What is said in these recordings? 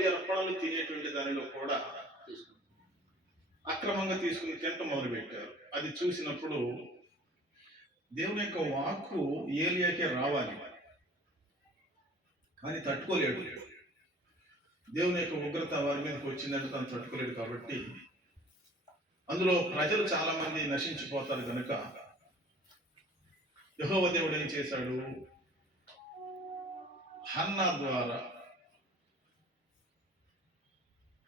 బలి అర్పణలు తినేటువంటి దానిలో కూడా అక్రమంగా తీసుకుని తినటం మొదలుపెట్టారు. అది చూసినప్పుడు దేవుని యొక్క వాక్కు ఏలియాకే రావాలి, కానీ తట్టుకోలేడు. దేవుని యొక్క ఉగ్రత వారి మీదకి వచ్చిందంటే తను తట్టుకోలేడు. కాబట్టి అందులో ప్రజలు చాలా మంది నశించిపోతారు కనుక యెహోవా దేవుడు ఏం చేశాడు, హన్నా ద్వారా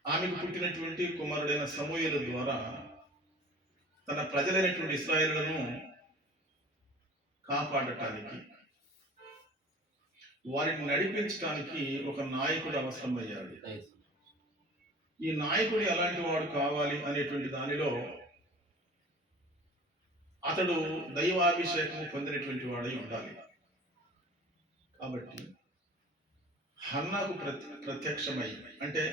ఆమెకు పుట్టినటువంటి కుమారుడైన సమూయేలు ద్వారా తన ప్రజలైనటువంటి ఇశ్రాయేలులను కాపాడటానికి, వారిని నడిపించడానికి ఒక నాయకుడు అవసరమయ్యాడు. ఈ నాయకుడు ఎలాంటి వాడు కావాలి అనేటువంటి దానిలో అతడు దైవాభిషేకము పొందినటువంటి వాడై ఉండాలి. కాబట్టి హన్నాకు ప్రత్యక్షమై, అంటే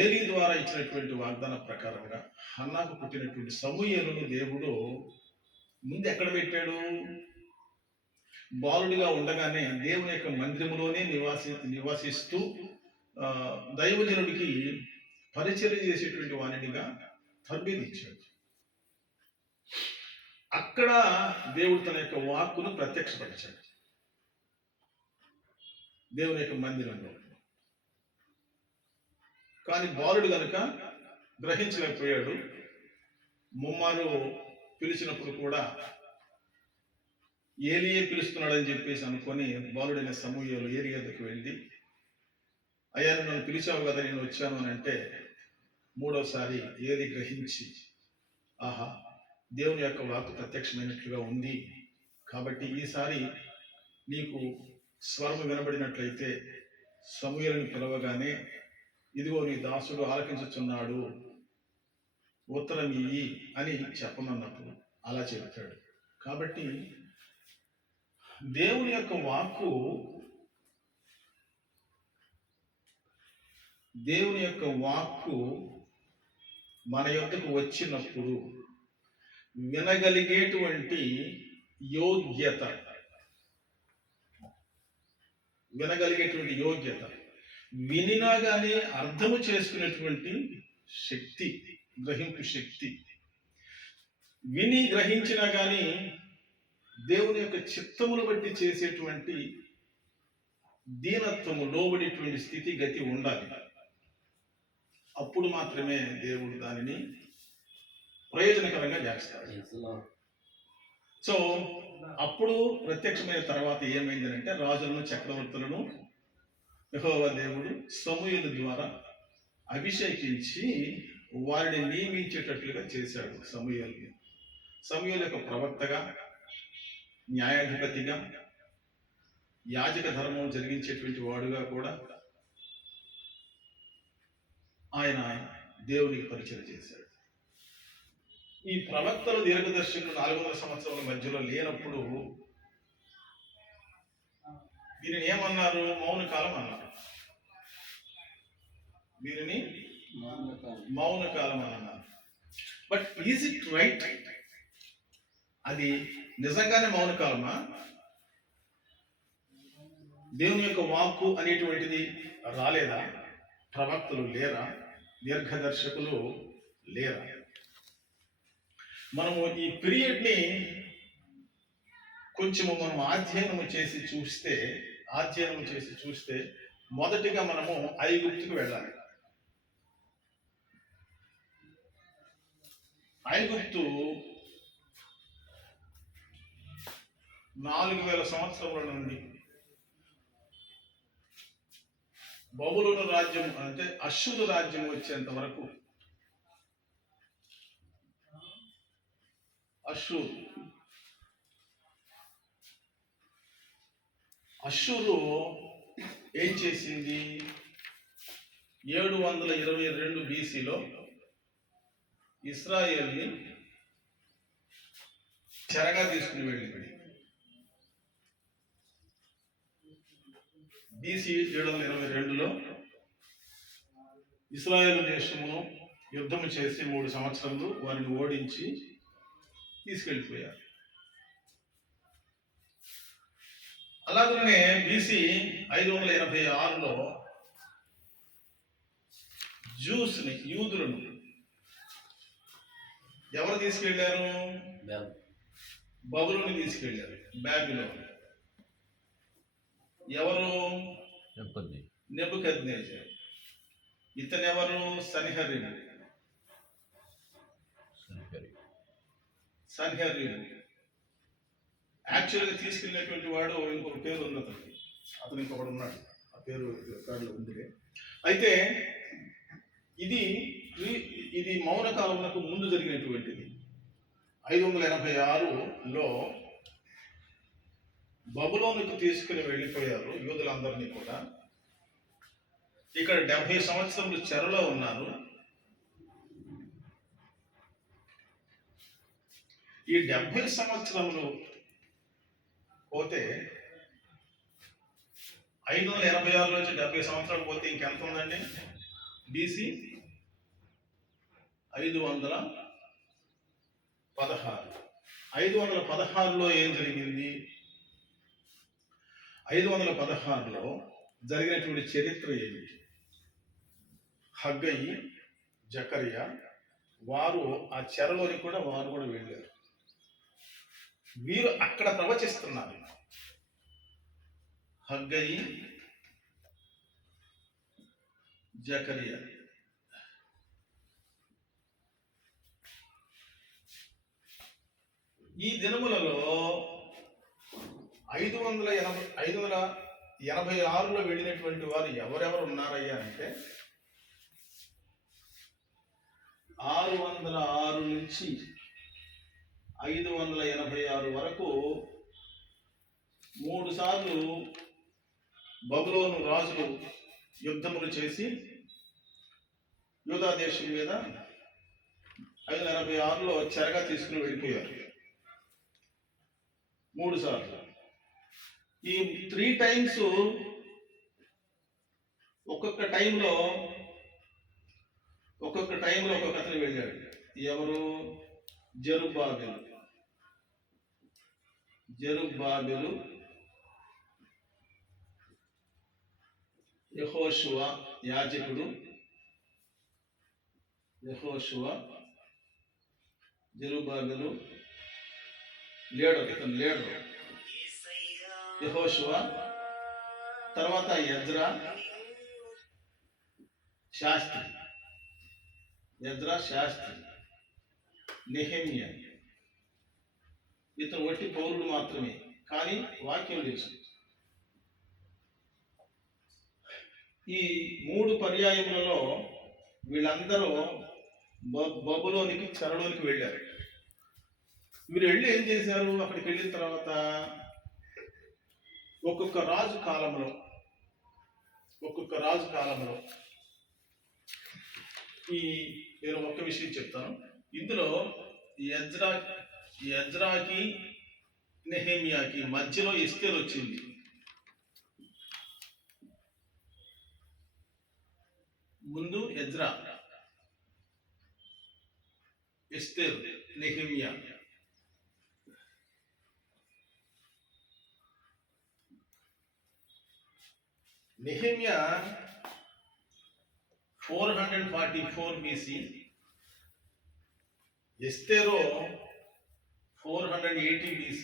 ఏలీ ద్వారా ఇచ్చినటువంటి వాగ్దాన ప్రకారంగా హన్నాకు పుట్టినటువంటి సమూయేలును దేవుడు ముందు ఎక్కడ పెట్టాడు? బాలుడిగా ఉండగానే దేవుని యొక్క మందిరములోనే నివాసిస్తూ దైవజనుడికి పరిచర్య చేసేటువంటి వాణినిగా తర్బీదిచ్చాడు. అక్కడ దేవుడు తన యొక్క వాక్కును ప్రత్యక్షపరిచాడు దేవుని యొక్క మందిరంలో. కానీ బాలుడు కనుక గ్రహించలేకపోయాడు. ముమ్మారు పిలిచినప్పుడు కూడా ఏలియే పిలుస్తున్నాడని చెప్పేసి అనుకొని బాలుడైన సమూయేలు ఏలి వద్దకు వెళ్ళి, అయ్యా నన్ను పిలిచావు కదా, నేను వచ్చాను అని అంటే, మూడవసారి ఏలి గ్రహించి, ఆహా దేవుని యొక్క వాక్కు ప్రత్యక్షమైనట్లుగా ఉంది, కాబట్టి ఈసారి నీకు స్వరము వినబడినట్లయితే సమూయేలుని పిలవగానే, ఇదిగో నీ దాసుడు ఆలకించుచున్నాడు, ఉత్తరం ఇయ్యి అని చెప్పమన్నప్పుడు అలా చెబుతాడు. కాబట్టి దేవుని యొక్క వాక్కు మన యొక్కకు వచ్చినప్పుడు వినగలిగేటువంటి యోగ్యత, వినినా కానీ అర్థము చేసుకునేటువంటి శక్తి, గ్రహింపు శక్తి, విని గ్రహించినా కానీ దేవుని యొక్క చిత్తమును బట్టి చేసేటువంటి దీనత్వము, లోబడేటువంటి స్థితి గతి ఉండాలి. అప్పుడు మాత్రమే దేవుడు దానిని ప్రయోజనకరంగా చేస్తాడు. సో అప్పుడు ప్రత్యక్షమైన తర్వాత ఏమైందంటే, రాజులను చక్రవర్తులను యెహోవా దేవుడు సమూయేలు ద్వారా అభిషేకించి వారిని నియమించేటట్లుగా చేశాడు. సమూయేలు యొక్క ప్రవక్తగా, న్యాయాధిపతిగా, యాజక ధర్మం జరిగించేటువంటి వాడుగా కూడా ఆయన దేవునికి పరిచయం చేశాడు. ఈ ప్రవక్తలు, దీర్ఘదర్శకులు 400 సంవత్సరాల మధ్యలో లేనప్పుడు దీనిని ఏమన్నారు? మౌనకాలం అన్నారు. దీనిని మౌనకాలం అని అన్నారు. But is it right? అది నిజంగానే మౌనకాలమా? దేవుని యొక్క వాక్కు అనేటువంటిది రాలేదా? ప్రవక్తలు లేరా? దీర్ఘదర్శకులు లేరా? మనము ఈ పీరియడ్ని కొంచెము మనం అధ్యయనం చేసి చూస్తే మొదటిగా మనము ఐగుప్తుకు వెళ్ళాలి. ఐగుప్తు 4000 సంవత్సరముల నుండి బబులోను రాజ్యం, అంటే అష్షూరు రాజ్యం వచ్చేంత వరకు, అష్షూరు ఏం చేసింది? 722 BCలో ఇశ్రాయేల్ని చెరగా తీసుకుని వెళ్ళింది. BC 722లో ఇశ్రాయేలు దేశమును యుద్ధము చేసి 3 సంవత్సరాలు వారిని ఓడించి తీసుకెళ్ళిపోయారు. అలాగనే BC 586లో జ్యూస్ని, యూదులను ఎవరు తీసుకెళ్లారు? బబులోని తీసుకెళ్లారు, బాబిలోను. ఎవరు? నెబుకద్నెజరు. ఇతనెవరు? సన్హెరీబు. యాక్చువల్గా తీసుకెళ్ళినటువంటి వాడు ఇంకొక పేరు ఉంది అతను ఇంకొకడు ఉన్నాడు, ఆ పేరు రికార్డులో ఉంది. అయితే ఇది మౌన కాలమునకు ముందు జరిగినటువంటిది. 586లో బబులోనుకు తీసుకుని వెళ్ళిపోయారు యూదులందరినీ కూడా. ఇక్కడ 70 సంవత్సరములు చెరలో ఉన్నారు. ఈ 70 సంవత్సరములు పోతే 586 నుంచి 70 సంవత్సరాలు పోతే ఇంకెంత ఉందండి? బీసీ 516. 516లో ఏం జరిగింది? 516లో జరిగినటువంటి చరిత్ర ఏమిటి? హగ్గయి, జకరియా వారు ఆ చెరలోని వారు కూడా వెళ్ళారు. వీరు అక్కడ ప్రవచిస్తున్నారు. హగ్గయి, జకరియా. ఈ దినములలో 586లో వెళ్ళినటువంటి వారు ఎవరెవరు ఉన్నారయ్యా అంటే 606 నుంచి 586 వరకు 3 సార్లు బబులోను రాజులు యుద్ధములు చేసి యూదా దేశం మీద 586లో చెరగా తీసుకుని వెళ్ళిపోయారు 3 సార్లు. ఈ 3 టైమ్స్ ఒక్కొక్క టైంలో ఒక్కొక్క అతను వెళ్ళాడు. ఎవరు? జెరుబ్బాబెలు, యెహోషువ యాజకుడు, జెరుబ్బాబెలు లీడర్, ఇతను లీడర్ యెహోషువ. తర్వాత ఎజ్రా శాస్త్రి, నెహెమ్యా. ఇతను వట్టి పౌరుడు మాత్రమే, కానీ వాక్యం తెలుసు. ఈ 3 పర్యాయములలో వీళ్ళందరూ బబులోనికి, చెరలోనికి వెళ్ళారు. వీరు వెళ్ళి ఏం చేశారు? అక్కడికి వెళ్ళిన తర్వాత ఒక్కొక్క రాజు కాలంలో నేను ఒక్క విషయం చెప్తాను. ఇందులో ఎజ్రాకి, నెహెమియాకి మధ్యలో ఎస్తేరు వచ్చింది. ముందు ఎజ్రా, ఎస్తేరు, నెహెమియా. నెహెమియా 444 BC, ఎస్తేరు 480 BC,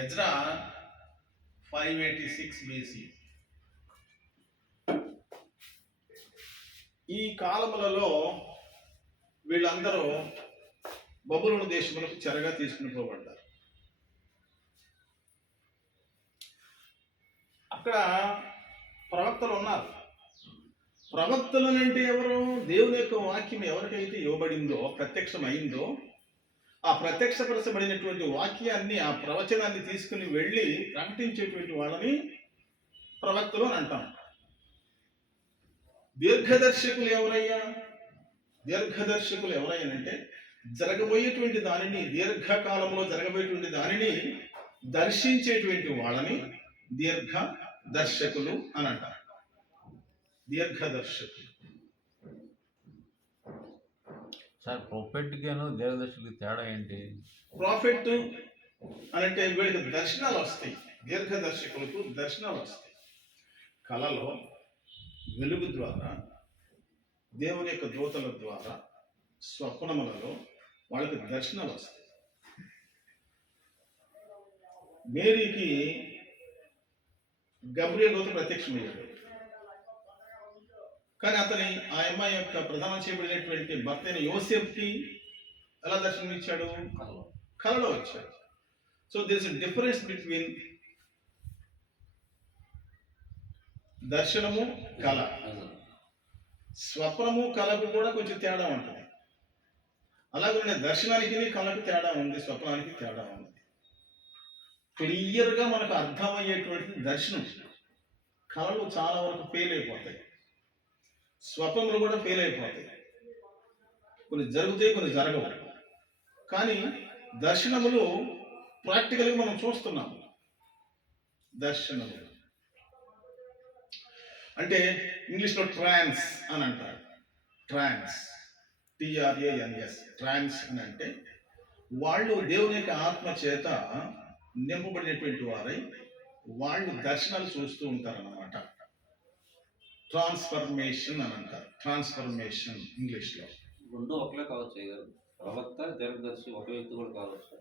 ఎజ్రా 586 BC. ఈ కాలములలో వీళ్ళందరూ బబులోను దేశములకు చెరగా తీసుకుని పోబడ్డారు. అక్కడ ప్రవక్తలు ఉన్నారు. ప్రవక్తలనంటే ఎవరు? దేవుని యొక్క వాక్యం ఎవరికైతే ఇవ్వబడిందో, ప్రత్యక్షమైందో, ఆ ప్రత్యక్షపరచబడినటువంటి వాక్యాన్ని, ఆ ప్రవచనాన్ని తీసుకుని వెళ్ళి ప్రకటించేటువంటి వాళ్ళని ప్రవక్తలు అని అంటాం. దీర్ఘదర్శకులు ఎవరయ్యానంటే జరగబోయేటువంటి దానిని, దీర్ఘకాలంలో జరగబోయేటువంటి దానిని దర్శించేటువంటి వాళ్ళని దీర్ఘదర్శకులు అని అంటారు. దీర్ఘదర్శకులు. సార్, ప్రొఫెట్ గాను దీర్ఘదర్శకులకి తేడా ఏంటి? ప్రాఫెట్ అంటే వీళ్ళకి దర్శనాలు వస్తాయి, దీర్ఘదర్శకులకు దర్శనాలు వస్తాయి. కళలో వెలుగు ద్వారా, దేవుని యొక్క దూతల ద్వారా స్వప్నములలో వాళ్ళకి దర్శనాలు వస్తాయి. మేరీకి గబ్రియల్ దూత ప్రత్యక్షమయ్యాడు, కానీ అతని ఆ అమ్మాయి యొక్క ప్రధానం చేయబడినటువంటి భర్త అయిన యోసేపుకి ఎలా దర్శనం ఇచ్చాడు? కలలో వచ్చాడు. So there is difference between దర్శనము కళ. స్వప్నము కళకు కూడా కొంచెం తేడా ఉంటుంది. అలాగే దర్శనానికి కళకు తేడా ఉంది, స్వప్నానికి తేడా ఉంది. క్లియర్గా మనకు అర్థమయ్యేటువంటి దర్శనం. కళలు చాలా వరకు ఫెయిల్ అయిపోతాయి, స్వప్నములు కూడా ఫెయిల్ అయిపోతాయి. కొన్ని జరుగుతాయి, కొన్ని జరగవు. కానీ దర్శనములు ప్రాక్టికల్గా మనం చూస్తున్నాము. దర్శనములు అంటే ఇంగ్లీష్లో ట్రాన్స్ అని అంటారు. ట్రాన్స్, TRANS, ట్రాన్స్ అని అంటే వాళ్ళు దేవుని యొక్క ఆత్మ చేత నింపబడినటువంటి వారై వాళ్ళు దర్శనాలు చూస్తూ ఉంటారన్నమాట. ట్రాన్స్ఫర్మేషన్ అని అంటారు. ట్రాన్స్ఫర్మేషన్ ఇంగ్లీష్లో. రెండు ఒకలే కావచ్చు గారు. ప్రవక్త, దీర్ఘదర్శి ఒక వ్యక్తి కూడా కావచ్చు.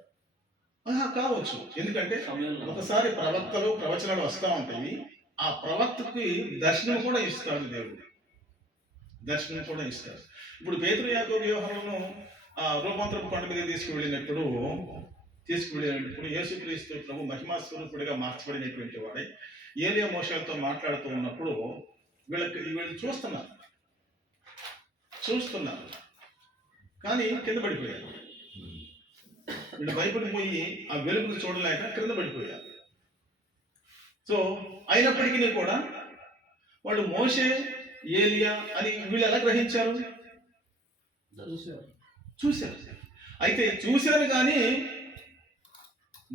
కావచ్చు. ఎందుకంటే ఒకసారి ప్రవక్తలు ప్రవచనాలు వస్తూ ఉంటాయి. ఆ ప్రవక్తకి దర్శనం కూడా ఇస్తాడు దేవుడు. దర్శనం కూడా ఇస్తాడు. ఇప్పుడు పేతురు యాకోబు యోహానులను రూపాంతరపు కొండ మీద తీసుకువెళ్ళినప్పుడు యేసుక్రీస్తు ప్రభు మహిమా స్వరూపుడిగా మార్చబడినటువంటి వాడే ఏలియా మోషేలతో మాట్లాడుతూ ఉన్నప్పుడు వీళ్ళు చూస్తున్నారు కానీ కింద పడిపోయారు. వీళ్ళు భయపడిపోయి ఆ వెలుగును చూడలేక కింద పడిపోయారు. సో అయినప్పటికీ కూడా వాళ్ళు మోషే, ఏలియా అని వీళ్ళు ఎలా గ్రహించారు? చూశారు. అయితే చూశారు కానీ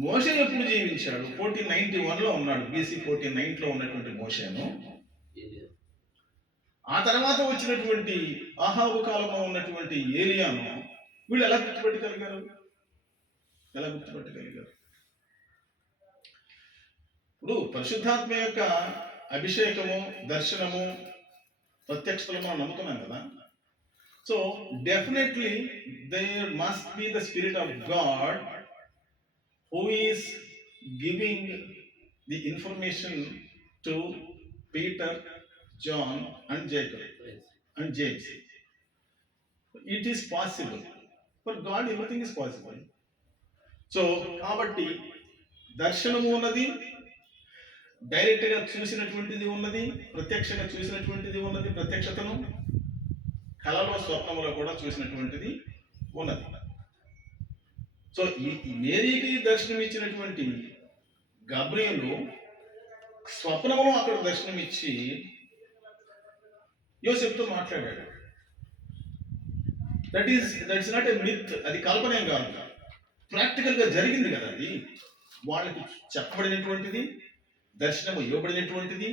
మోషే ఎప్పుడు జీవించాడు? 1491లో ఉన్నాడు. BC 1490లో ఉన్నటువంటి మోషేను. ఆ తర్వాత వచ్చినటువంటి ఆహాబు కాలంలో ఉన్నటువంటి ఏలియాను వీళ్ళు ఎలా గుర్తుపెట్టగలిగారు? ఇప్పుడు పరిశుద్ధాత్మ యొక్క అభిషేకము, దర్శనము, ప్రత్యక్షతలు మనం నమ్ముతున్నాం కదా. So definitely there must be the spirit of God who is giving the information to Peter, John and Jacob and James. It is possible. For God everything is possible. So కాబట్టి దర్శనము ఉన్నది, డైరెక్ట్గా చూసినటువంటిది ఉన్నది, ప్రత్యక్షంగా చూసినటువంటిది ఉన్నది. ప్రత్యక్షతను కళలో, స్వప్నములో కూడా చూసినటువంటిది ఉన్నది. సో ఈ మేరీకి దర్శనం ఇచ్చినటువంటి గబ్రియలు స్వప్నమును అక్కడ దర్శనం ఇచ్చి యోసేపుతో మాట్లాడాడు. That's not a myth. అది కల్పనేం కాదు, ప్రాక్టికల్గా జరిగింది కదా. అది వాళ్ళకి చెప్పబడినటువంటిది, దర్శనము ఇవ్వబడినటువంటిది,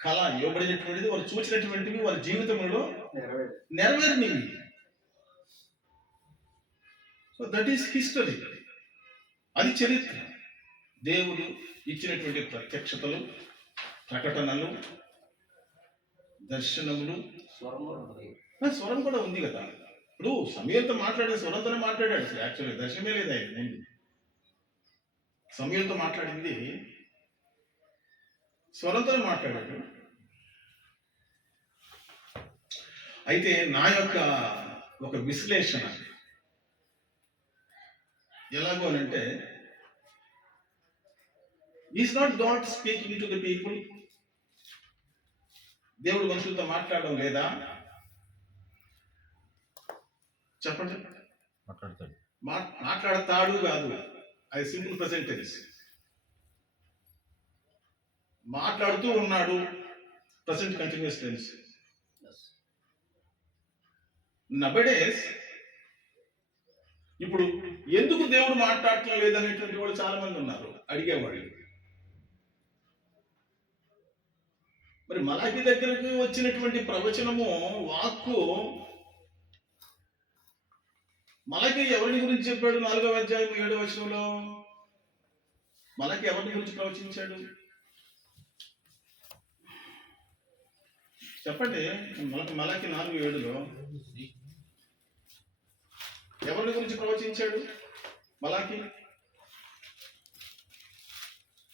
కళ ఇవ్వబడినటువంటిది, వాళ్ళు చూసినటువంటివి వాళ్ళ జీవితంలో నెరవేరినవి. So that is history. అది చరిత్ర. దేవుడు ఇచ్చినటువంటి ప్రత్యక్షతలు, ప్రకటనలు, దర్శనములు. స్వరం కూడా ఉంది కదా. ఇప్పుడు సమూయేలుతో మాట్లాడే స్వరంతోనే మాట్లాడాడు. యాక్చువల్గా దర్శనమే లేదు ఆయన ముందు. సమూయేలుతో మాట్లాడింది స్వరంతోనే మాట్లాడాడు. అయితే నా యొక్క ఒక విశ్లేషణ ఎలాగో అనంటే, is not God speaking to the people? దేవుడు మనుషులతో మాట్లాడడం లేదా? చెప్పండి. మాట్లాడతాడు కాదు, అది సింపుల్ ప్రెసెంట్ టెన్స్. మాట్లాడుతూ ఉన్నాడు, ప్రెసెంట్ కంటిన్యూస్ టెన్స్. నబడేస్ ఇప్పుడు ఎందుకు దేవుడు మాట్లాడటం లేదనేటువంటి వాళ్ళు చాలా మంది ఉన్నారు, అడిగేవాళ్ళు. మరి మలాకి దగ్గరకు వచ్చినటువంటి ప్రవచనము, వాక్కు, మలాకి ఎవరిని గురించి చెప్పాడు? 4వ అధ్యాయం 7వ వచనంలో మలాకి ఎవరిని గురించి ప్రవచించాడు? చెప్పండి. మలాకి 4:7లో ఎవరి గురించి ప్రవచించాడు మలాకి?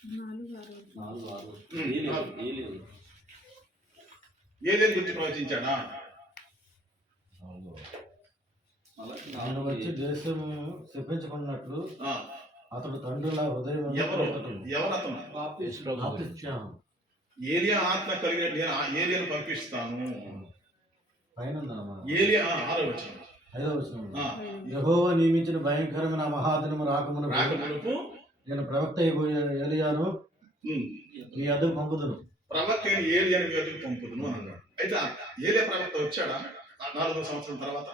4:6 ఉమ్, ఏలియా ఏలియన్ గురించి ప్రవచించాడా? అలాగే నేను వచ్చి దేశము శపించుకున్నట్లు ఆ, అతడు తండ్రుల హృదయం ఎవరు అతను? బాప్తిస్మం ఏలియా ఆత్మ కలిగిన నేను ఏలియాను పంపిస్తాను. పైన ఉందన్నమాట. ఏలియా 6వ వచనం. 5వ వచనం. ఆ, యెహోవా నియమించిన భయంకరమైన మహాదినము రాకమునకు రాకమునుపు నేను ప్రవక్త ఏలియాను ఉమ్, మీ అద్దకు పంపుదును. ప్రవక్త అయిన ఏలియాను మీ వద్దకు పంపుదును అని అన్నాడు. అయితే ఏలియా ప్రవక్త వచ్చాడా 4వ సంవత్సరం తర్వాత?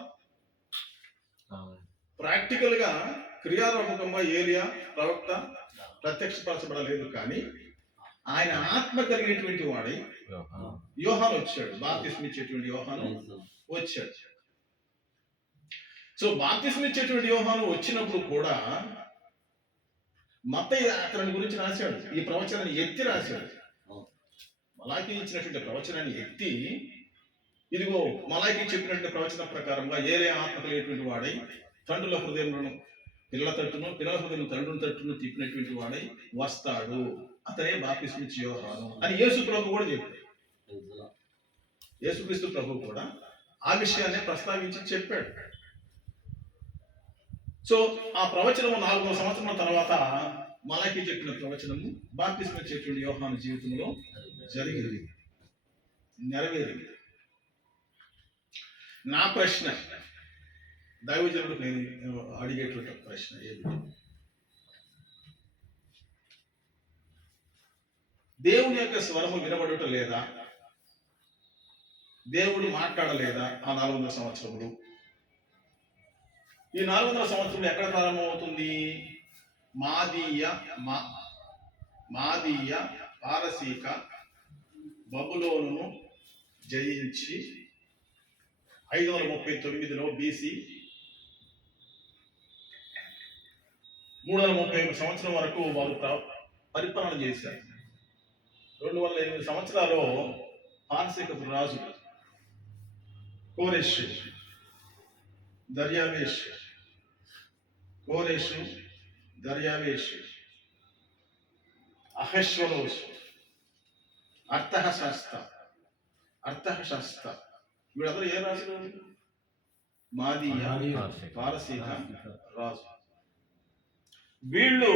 ప్రాక్టికల్ గా క్రియారూపకంగా ఏలియా ప్రవక్త ప్రత్యక్షపరచబడలేదు, కానీ ఆయన ఆత్మ కలిగినటువంటి వాడి యోహాను వచ్చాడు. బాప్తిస్మ ఇచ్చేటువంటి యోహాను వచ్చాడు. సో బాప్తిస్మ ఇచ్చేటువంటి యోహాను వచ్చినప్పుడు కూడా మత్తయి అతని గురించి రాశాడు. ఈ ప్రవచనాన్ని ఎత్తి రాశాడు. మలాకి ఇచ్చినటువంటి ప్రవచనాన్ని ఎత్తి, ఇదిగో మలాకి చెప్పినటువంటి ప్రవచన ప్రకారంగా ఏలియా ఆత్మ కలిగినటువంటి వాడై తండ్రుల హృదయంలో పిల్లల హృదయం తండ్రుల తట్టును తిప్పినటువంటి వాడై వస్తాడు, అతనే బాప్తిస్మ ఇచ్చే యోహాను అని యేసు ప్రభు కూడా చెప్పాడు. యేసుక్రీస్తు ప్రభు కూడా ఆ విషయాన్ని ప్రస్తావించి చెప్పాడు. సో ఆ ప్రవచనము 4వ సంవత్సరం తర్వాత మలాకి చెప్పిన ప్రవచనము బాప్తిస్మ ఇచ్చేటువంటి యోహాను జీవితంలో జరిగింది, నెరవేరింది. నా ప్రశ్న, దైవజనుడు నేను అడిగేటువంటి ప్రశ్న ఏమిటి? దేవుని యొక్క స్వరము వినబడుట లేదా? దేవుడు మాట్లాడలేదా ఆ 400 సంవత్సరములు? ఈ 400 సంవత్సరములు ఎక్కడ ప్రారంభమవుతుంది? మాదీయ పారసీక బబులోనును జయించి 539లో BC 335 సంవత్సరం వరకు వారు పరిపాలన చేశారు. 208 సంవత్సరాలు పారసీక రాజు కోరెషు, దర్యావేషు, అహశ్వరోషు, అర్థహశస్త వీళ్ళందరూ ఏ రాజులు? మాదీయ పారసీక రాజు. వీళ్ళు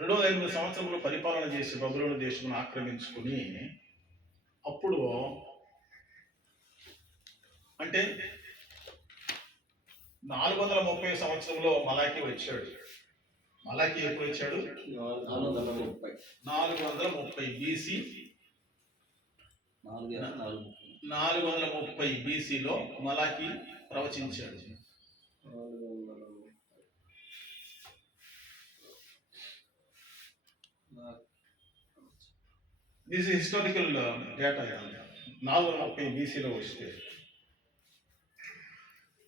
208 సంవత్సరంలో పరిపాలన చేసి బబులోను దేశం ఆక్రమించుకుని, అప్పుడు అంటే 430 సంవత్సరంలో మలాకి వచ్చాడు. మలాకి ఎప్పుడు వచ్చాడు? 430 BC. 430 BCలో మలాకి ప్రవచించాడు. This historical data. 430 BCలో వస్తే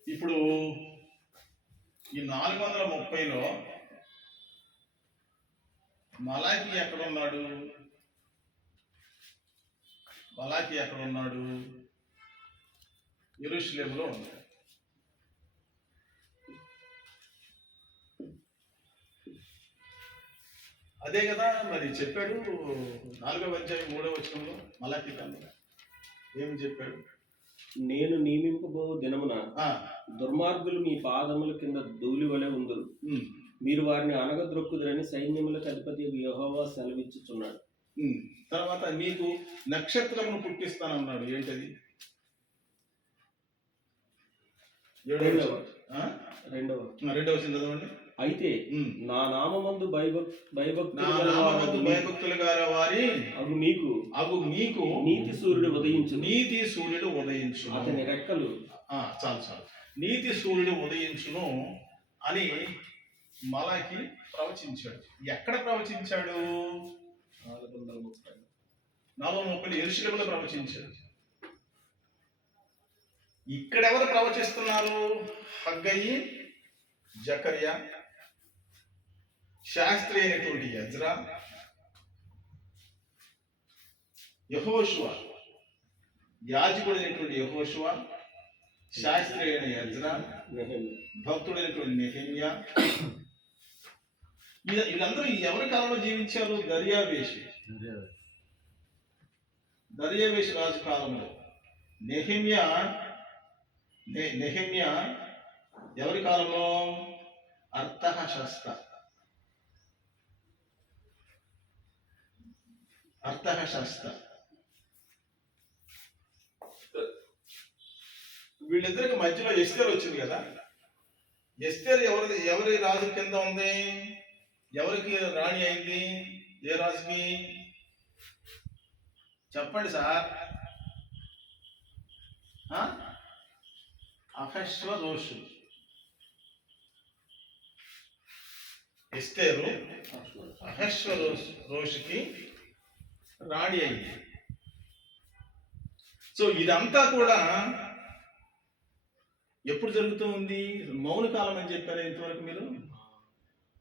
ఇప్పుడు ఈ 430లో మలాకి ఎక్కడున్నాడు? యెరూషలేములో ఉన్నాడు. అదే కదా మరి చెప్పాడు 4వ అధ్యాయం 3వ వచనంలో మలాకి కన్నా ఏమి చెప్పాడు? నేను నియమింపబో దినమున దుర్మార్గులు మీ పాదముల కింద ధూళి వలె ఉందురు, మీరు వారిని అనగద్రొక్కుదురని సైన్యములకు అధిపతి యెహోవా సెలవిచ్చుచున్నాడు. తర్వాత నీకు నక్షత్రమును పుట్టిస్తానన్నాడు. ఏంటది? రెండవ చదవండి. అయితే నా నామమందు భయభక్తులు గల వారి అగు మీకు నీతి సూర్యుడు ఉదయించు అతని రెక్కలు. చాలు నీతి సూర్యుడు ఉదయించును అని మలాకి ప్రవచించాడు. ఎక్కడ ప్రవచించాడు? 430 యెరూషలేములో ప్రవచించాడు. ఇక్కడెవరు ప్రవచిస్తున్నారు? హగ్గయి, జకర్యా, శాస్త్రి అయినటువంటి ఎజ్రా, యెహోషువ, యాజకుడైనటువంటి యెహోషువ, శాస్త్రి అయిన ఎజ్రా, నెహెమ్యా. భక్తుడైనటువంటి నెహెమ్యా, వీళ్ళందరూ ఎవరి కాలంలో జీవించారు? దర్యావేషు రాజు కాలంలో. నెహెమ్యా ఎవరి కాలంలో? అర్తహషస్త. వీళ్ళిద్దరికి మధ్యలో ఎస్తేర్ వచ్చింది కదా. ఎస్తేర్ ఎవరి రాజు కింద ఉంది? ఎవరికి రాణి అయింది? ఏ రాజుకి చెప్పండి సార్? అహశ్వరోషు. ఎస్తేరు అహశ్వరోషుకి రాణి అయింది. సో ఇదంతా కూడా ఎప్పుడు జరుగుతూ ఉంది? మౌన కాలం అని చెప్పారు ఇంతవరకు మీరు.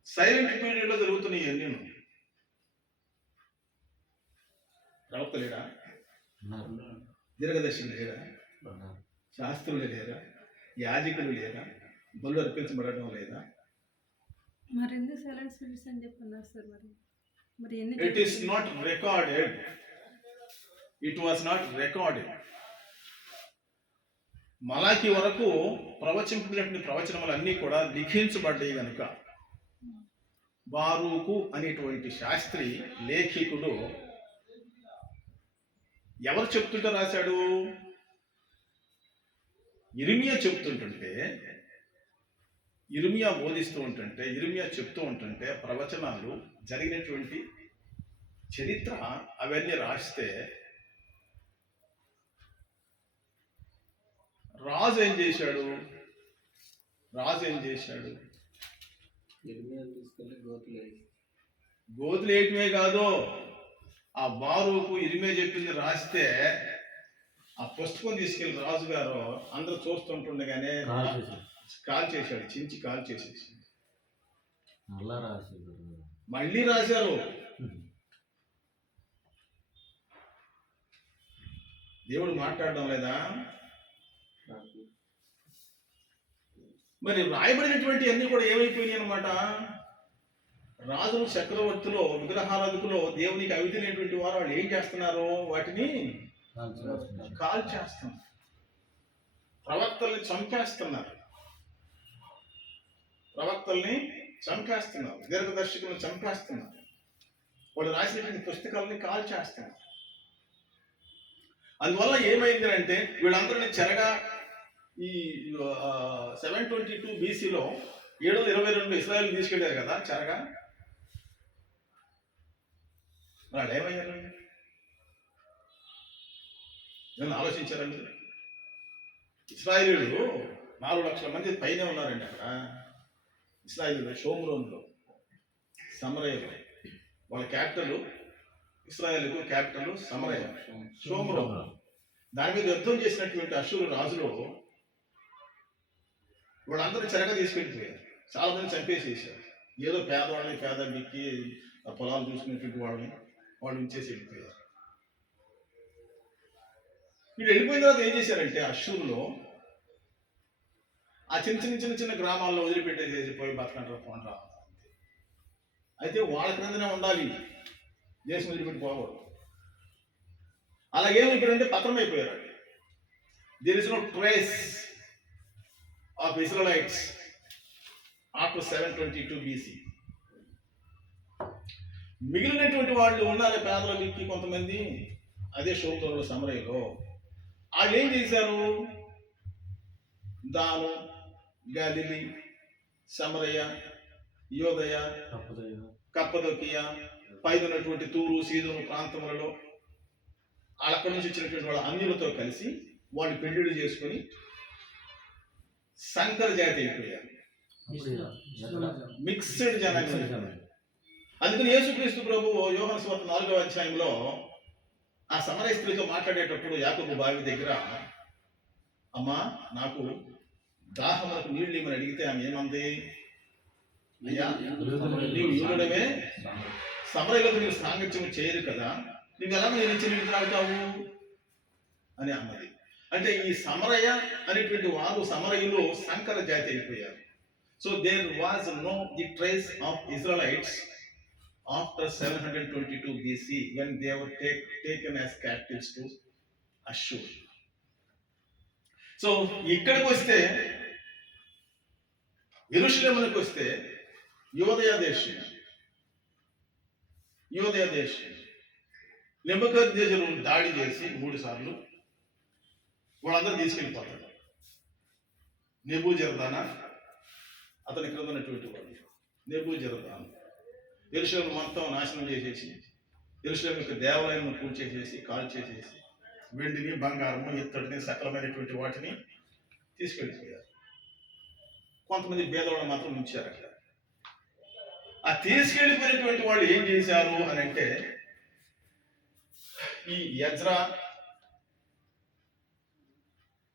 సైలెంట్ పీరియడ్ లో జరుగుతున్నాయి అన్నీ. ప్రవక్త లేడా? దీర్ఘదర్శులు లేరా? శాస్త్రులు లేరా? యాజకులు లేరా? బలు అర్పించబడటం లేదా? It is not recorded. It was not recorded. మలాకి వరకు ప్రవచించినటువంటి ప్రవచనములు అన్నీ కూడా లిఖించబడ్డాయి కనుక బారూకు అనేటువంటి శాస్త్రి లేఖికుడు ఎవరు చెప్తుంటే రాశాడు? ఇర్మియా చెప్తుంటుంటే, ఇర్మియా బోధిస్తూ ఉంటుంటే, ఇర్మియా చెప్తూ ఉంటుంటే ప్రవచనాలు జరిగినటువంటి చరిత్ర అవన్నీ రాస్తే రాజు ఏం చేశాడు? గోతులు వేయటమే కాదు, ఆ బారూకు ఇర్మియా చెప్పింది రాస్తే ఆ పుస్తకం తీసుకెళ్లి రాజుగారు అందరూ చూస్తుంటుండగానే కాల్ చేశాడు, చించి కాల్ చేసేసి మళ్ళీ రాశారు. దేవుడు మాట్లాడడం లేదా? మరి రాయబడినటువంటి అన్ని కూడా ఏమైపోయినాయి అన్నమాట. రాజులు, చక్రవర్తులు, విగ్రహారాధకులు, దేవునికి అవిధులైనటువంటి వారు వాళ్ళు ఏం చేస్తున్నారు? వాటిని కాల్ చేస్తున్నారు. ప్రవక్తల్ని చంపేస్తున్నారు. దీర్ఘదర్శకులను చంపేస్తున్నారు. వాళ్ళు రాసినటువంటి పుస్తకాలని కాల్ చేస్తున్నారు. అందువల్ల ఏమైంది అంటే వీళ్ళందరినీ చెరగా ఈ 722 BCలో 722 ఇశ్రాయేలు తీసుకెళ్ళారు కదా చెరగా. వాళ్ళు ఏమయ్యారు? నేను ఆలోచించారండి. ఇశ్రాయేలీయులు 4 లక్షల మంది పైనే ఉన్నారండి అక్కడ. ఇశ్రాయేలీయులు షోమ్రోన్లో, సమరయలో. వాళ్ళ క్యాపిటల్ ఇశ్రాయేలుకు క్యాపిటల్ సమరయ, షోమ్రోన్. దాని మీద యుద్ధం చేసినటువంటి అష్షూరు రాజులు వాళ్ళందరూ చెరగా తీసుకెళ్ళిపోయారు. చాలా మంది చంపేసేసారు. ఏదో పేద మిక్కి పొలాలు చూసుకునేటువంటి వాళ్ళు ఉంచేసి వెళ్ళిపోయారు. వీళ్ళు వెళ్ళిపోయిన తర్వాత ఏం చేశారంటే అష్షూరులో ఆ చిన్న గ్రామాల్లో వదిలిపెట్టేసి పోయి బతకంటారు, పోండ్రా. అయితే వాళ్ళ క్రిందనే ఉండాలి, దేశం వదిలిపెట్టి పోకూడదు. అలాగేమైపోయారంటే పతనమైపోయారు. There is no trace of Israelites after 722 BC. మిగిలినటువంటి వాళ్ళు ఉన్నారే పేదల వ్యక్తి కొంతమంది, అదే షోమ్రోన్లో, సమరయలో. వాళ్ళు ఏం చేశారు? దాను, గలిలీ, సమరయ, యోదయ, కప్పదొకియా, పైన ఉన్నటువంటి తూరు, సీదోను ప్రాంతములలో అక్కడి నుంచి వచ్చినటువంటి వాళ్ళ అన్యులతో కలిసి వాళ్ళు పెళ్లిళ్ళు చేసుకొని సంకర జాతి అయిపోయారు. మిక్స్డ్ జనాంగం. అందుకని యేసుక్రీస్తు ప్రభువు యోహాను సువార్త 4వ అధ్యాయంలో ఆ సమరయ స్త్రీతో మాట్లాడేటప్పుడు యాకోబు బావి దగ్గర, అమ్మా నాకు దాహములకు నీళ్ళు ఇమ్మని అడిగితే ఆమె ఏమంది? అయ్యా నీవు యూదుడవే, సమరయలకు నీవు సాంగత్యం చేయరు కదా, నువ్వు ఎలా నేను ఇచ్చి నీళ్ళు తాగుతావు అని అన్నది. అంటే ఈ సమరయ అనేటువంటి వారు సమరయులు సంకర జాతి అయిపోయారు. So there was no the trace of Israelites after 722 BC when they were taken as captives to Ashur. So ఇక్కడికి వస్తే యెరూషలేమునికి వస్తే యోదయ దేశం నెబుకద్నెజరు దాడి చేసి 3 సార్లు వాళ్ళందరూ తీసుకెళ్ళిపోతాడు. నెబూజరదానా అతని క్రింద ఉన్నటువంటి వాడు నెబూజరదాను యెరూషలేము మొత్తం నాశనం చేసేసి యెరూషలేము యొక్క దేవాలయం కూల్చేసేసి కాల్చేసేసి వెండిని బంగారము ఇత్తడిని సకలమైనటువంటి వాటిని తీసుకెళ్ళిపోయారు. కొంతమంది పేదవాళ్ళు మాత్రం ఉంచారు అక్కడ. ఆ తీసుకెళ్ళిపోయినటువంటి వాళ్ళు ఏం చేశారు అని అంటే ఈ ఎజ్రా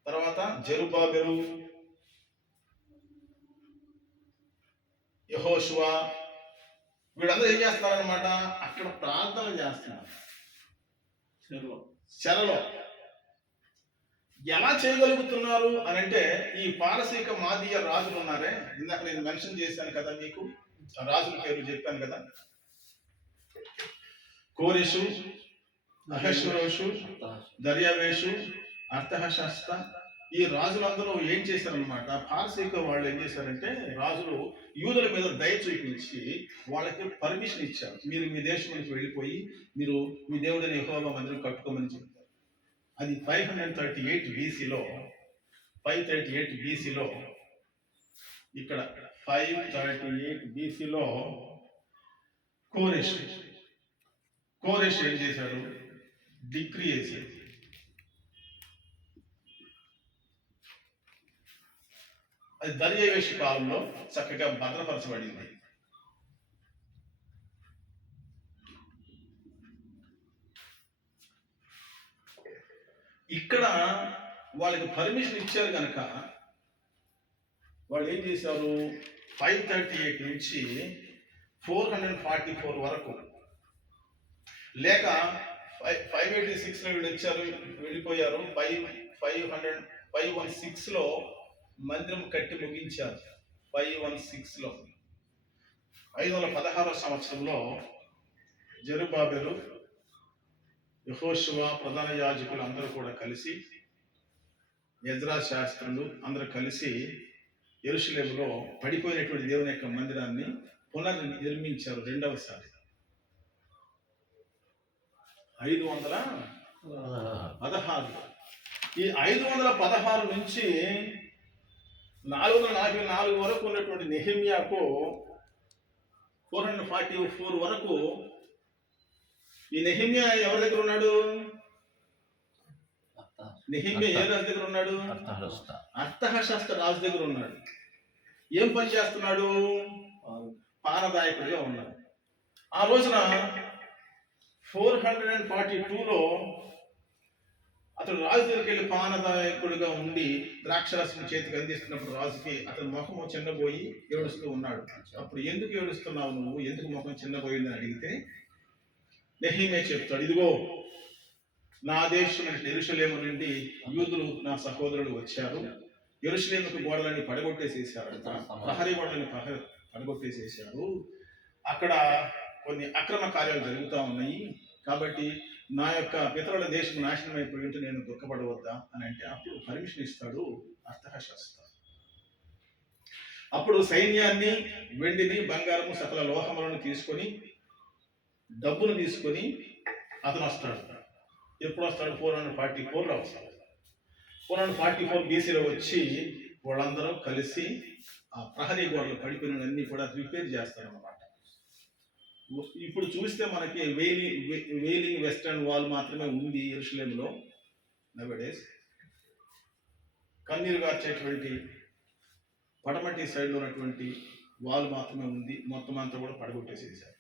తర్వాత జెరుబ్బాబెలు యెహోషువ వీళ్ళందరూ ఏం చేస్తారనమాట, అక్కడ ప్రార్థన చేస్తున్నారు చెరలో. ఎలా చేయగలుగుతున్నారు అని అంటే ఈ పారసీక మాదీయ రాజులు ఉన్నారే, ఇందాక నేను మెన్షన్ చేశాను కదా మీకు, రాజుల పేరు చెప్పాను కదా, కోరెషు, అహష్వేరోషు, దర్యావేషు, అర్థహషస్త, ఈ రాజులందరూ ఏం చేశారనమాట, పారసీక వాళ్ళు ఏం చేశారంటే రాజులు యూదుల మీద దయ చూపించి వాళ్ళకి పర్మిషన్ ఇచ్చారు. మీరు మీ దేశానికి వెళ్ళిపోయి మీరు మీ దేవుడైన యెహోవా మందిరం కట్టుకోమని చెప్పారు. అది 538 BCలో 538 BCలో ఇక్కడ 538 BCలో కోరెష్ ఏం చేశాడు, డిక్రీ చేశాడు. అది దర్యావేషు కాలంలో చక్కగా భద్రపరచబడింది. ఇక్కడ వాళ్ళకి పర్మిషన్ ఇచ్చారు కనుక వాళ్ళు ఏం చేశారు, 538 నుంచి 444 వరకు, లేక 586లో వీళ్ళు వచ్చారు వెళ్ళిపోయారు, 516లో మందిరం కట్టి ముగించారు. 516లో 516వ సంవత్సరంలో జెరుబ్బాబెలు, యెహోషువ, ప్రధాన యాజకులు అందరూ కూడా కలిసి, ఎజ్రా శాస్త్రులు అందరూ కలిసి యెరూషలేములో పడిపోయినటువంటి దేవుని యొక్క మందిరాన్ని పునర్నిర్మించారు రెండవసారి. 516. ఈ 516 నుంచి 444 వరకు ఉన్నటువంటి నెహెమ్యాకు 444 వరకు ఈ నెహెమ్యా ఎవరి దగ్గర ఉన్నాడు, నెహెమ్యా ఏ రాజు దగ్గర ఉన్నాడు, అర్థహషస్త రాజు దగ్గర ఉన్నాడు. ఏం పని చేస్తున్నాడు, పానదాయకుడిగా ఉన్నాడు. ఆ రోజున 442లో అతను రాజు దగ్గరికి వెళ్ళి పానదాయకుడిగా ఉండి ద్రాక్షరసం చేతికి అందిస్తున్నప్పుడు రాజుకి అతని ముఖము చిన్నపోయి ఏడుస్తూ ఉన్నాడు. అప్పుడు ఎందుకు ఏడుస్తున్నావు నువ్వు, ఎందుకు ముఖం చిన్నపోయిందని అడిగితే నెహెమ్యా చెప్తాడు, ఇదిగో నా దేశం యెరూషలేము నుండి యూదులు నా సహోదరులు వచ్చారు, యెరూషలేముకు గోడలని పడగొట్టేసేసారంట, ప్రహరీ గోడలని పడగొట్టేసేసారు, అక్కడ కొన్ని అక్రమ కార్యాలు జరుగుతూ ఉన్నాయి, కాబట్టి నా యొక్క పితరుల దేశం నాశనం అయిపోయింటే నేను దుఃఖపడవద్దా అని అంటే అప్పుడు పర్మిషన్ ఇస్తాడు అర్థహషస్త. అప్పుడు సైన్యాన్ని, వెండిని, బంగారము, సకల లోహములను తీసుకొని, డబ్బును తీసుకొని అతను వస్తాడు. ఎప్పుడు వస్తాడు, 444లో వస్తాడు. 444 BCలో వచ్చి వాళ్ళందరూ కలిసి ఆ ప్రహరీ గోడలు పడిపోయినవన్నీ కూడా రిపేర్ చేస్తారన్నమాట. ఇప్పుడు చూస్తే మనకి వెయిలింగ్ వెస్టర్న్ వాల్ మాత్రమే ఉంది యెరూషలేములో నవడేస్. కన్నీరు గార్చేటువంటి పడమటి సైడ్లో ఉన్నటువంటి వాల్ మాత్రమే ఉంది, మొత్తం అంతా కూడా పడగొట్టేసేసారు.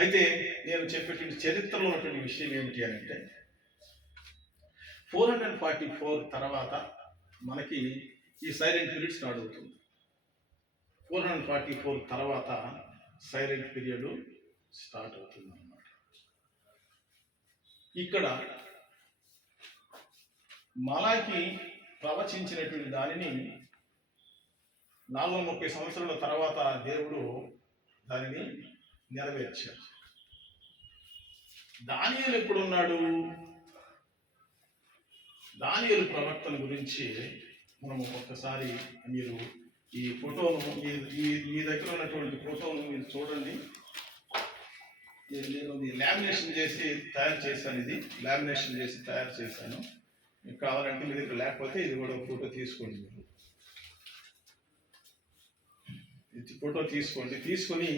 అయితే నేను చెప్పేటువంటి చరిత్రలో ఉన్నటువంటి విషయం ఏమిటి అని అంటే 444 తర్వాత మనకి ఈ సైలెంట్ పీరియడ్ స్టార్ట్ అవుతుంది. 444 తర్వాత సైలెంట్ పీరియడ్ స్టార్ట్ అవుతుంది అన్నమాట. ఇక్కడ మలాకి ప్రవచించినటువంటి దానిని 430 సంవత్సరాల తర్వాత దేవుడు దానిని నెరవేర్చారు. దానియేలు ఎప్పుడున్నాడు? దానియేలు ప్రవక్తల గురించి మనము ఒక్కసారి మీరు ఈ ఫోటోను మీ దగ్గర ఉన్నటువంటి ఫోటోను మీరు చూడండి. నేను లామినేషన్ చేసి తయారు చేశాను. ఇది లామినేషన్ చేసి తయారు చేశాను. మీకు కావాలంటే మీ దగ్గర లేకపోతే ఇది కూడా ఫోటో తీసుకోండి. మీరు ఇది ఫోటో తీసుకొని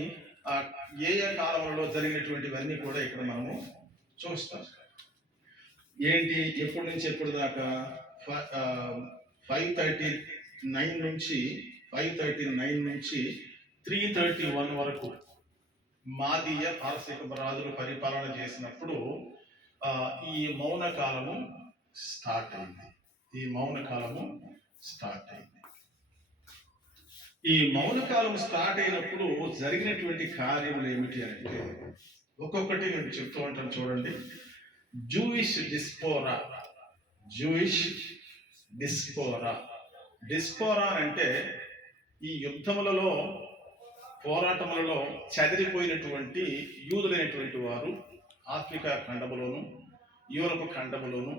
ఏ కాలంలో జరిగినటువంటివన్నీ కూడా ఇక్కడ మనము చూస్తాం. ఏంటి, ఎప్పటి నుంచి ఎప్పటి దాకా 539 నుంచి 331 వరకు మాదీయ పారసీక రాజులు పరిపాలన చేసినప్పుడు ఈ మౌన కాలము స్టార్ట్ అయింది. ఈ మౌన కాలం స్టార్ట్ అయినప్పుడు జరిగినటువంటి కార్యములు ఏమిటి అంటే ఒక్కొక్కటి నేను చెప్తూ ఉంటాను చూడండి. జూయిష్ డిస్పోరా అంటే ఈ యుద్ధములలో పోరాటములలో చెదిరిపోయినటువంటి యూదులైనటువంటి వారు ఆఫ్రికా ఖండములోను, యూరప్ ఖండములోను,